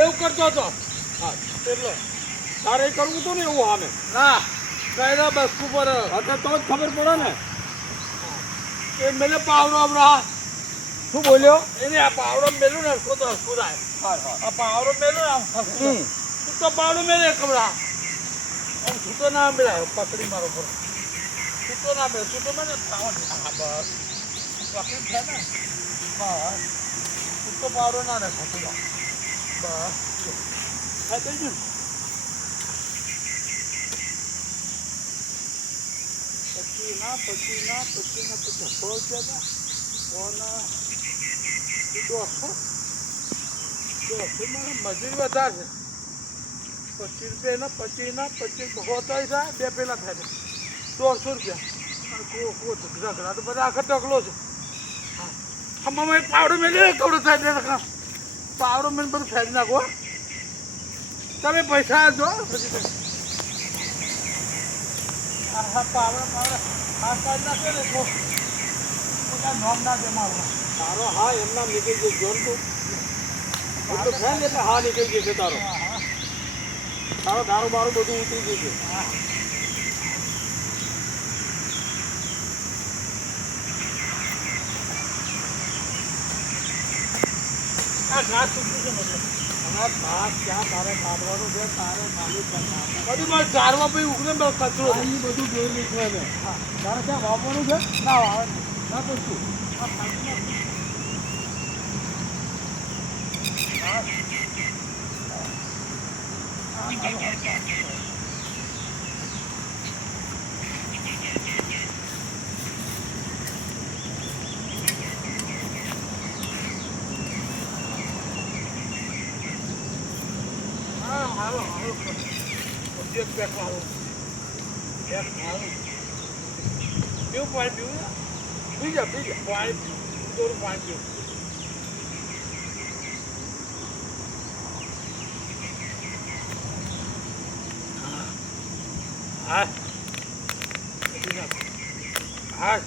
એવું કરતો હતો. હા એટલે તારે કરવું હતું ને એવું આમે ના કઈ બસ ઉપર અત્યારે તો જ ખબર પડે ને. એ મેલે પાવડો હમણાં શું બોલ્યો? એને આ પાવડો મેલું ને ખુદાય આ પાવડો મેલું ને આમ તો પાવડો મેલે ખબરા આમ છૂટો ના મેળાય પકડી મારો પર છૂટો ના મેળે છૂટો મેળે બસ પકડી થાય ને બસ છૂટો પાવડો ના રાખો ખુદા બસ હા થઈ ગયું. પછી 100 રૂપિયા મજૂરી વધારે છે. 25 રૂપિયા 25 થાય બે પેલા થાય 150 રૂપિયા ઘણા તો બધા આખા ઢગલો છે. આમાં પાવડો મેળે થોડું થાય પાવડો મેં બધું ફેંકી નાખો. તમે પૈસા આપજો પછી હા પાવડા આ કાઢ નાખે ને તો નોમ ના દે મારું તારો હા એમના નીકળી જશે જોન તું એટલે ફેન એટલે હા નીકળી જશે તારો દારૂ બારું બધું ઉતરી જશે. આ ઘાસ ચૂકવું છે મતલબ ઘાસ ક્યાં તારે કાઢવાનું છે તારે ખાલી બધું મારે ઝાડમાં પછી ઉગડે કચરો એ બધું જોઈ લઈશું એને. તારે ક્યાં વાવવાનું છે? ના આવે ના તો શું એક પેક મારું પીવું પાણી પીવું બીજા પાણી થોડું પાણી પીવું. હા હા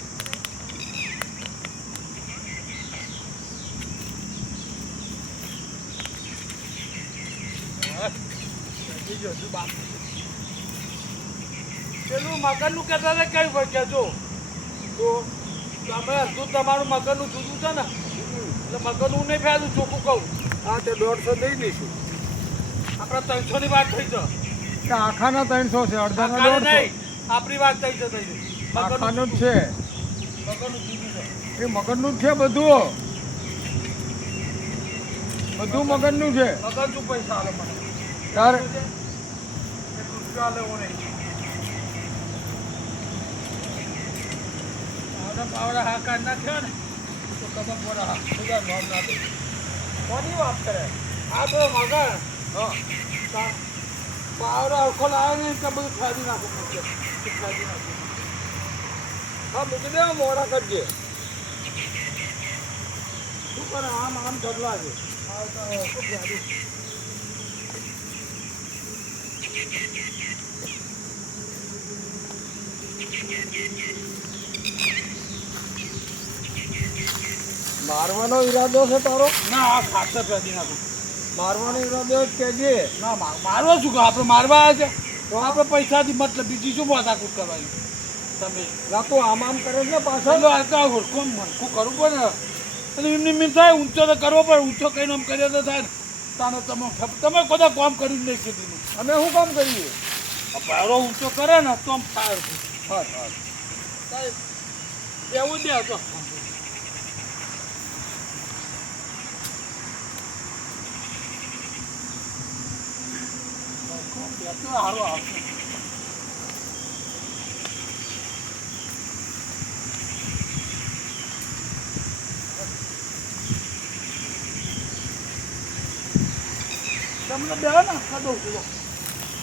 પેલું મકાનનું કહેતા હતા કઈ ભાઈ જો તો તમે હજુ તમારું મકાનનું જુદું છે ને એટલે મકાનનું નહીં ફેલું ચોખ્ખું કહું. હા તે 150 દઈ દઈશું. આપણે 300 ની વાત થઈ છે. આખાના 300 છે અડધાના આખાને 150. નહીં આપણી વાત થઈ છે થઈ આખાનું જ છે મકાનનું જુદું છે એ મગનનું જ છે બધું મગનનું છે. મકાન શું પૈસા આલે મને તારે એટલું રૂપિયા લેવો નહીં. પાવડા હા કાઢ નાખ્યો ને તો ખબર પડે હા બધા નોમ ના દે કોની વાત કરે આ તો મગર હા પાવડા અડખો લાવે ને તો બધું ખાધી નાખો ખાધી નાખો. હા મૂકી દેવા મોડા કરજે. શું કરે આમ ઢગલા છે મારવાનો ઈરાદો છે તારો? ના આ ખાતર ફેંકી નાખું. મારવાનો ઈરાદો જ કહેજે. ના મારવા શું કે આપણે મારવા આવે છે તો આપણે પૈસાથી મતલબ બીજી શું માથાકૂટ કરવાની તમે ના તો આમ કરે ને પાછળ ચાલો આ કોણ મનખું કરવું પડે ને અને એમની મીન થાય ઊંચો તો કરવો પડે ઊંચો કહીને આમ કર્યો તો થાય ને તાને તમે બધા કામ કરી જ નહીં કીધું. અમે શું કામ કરીએ? પાવડો ઊંચો કરે ને તો આમ થાય હા એવું દે તો સારું આવશે. તમને બે ને દઉં છું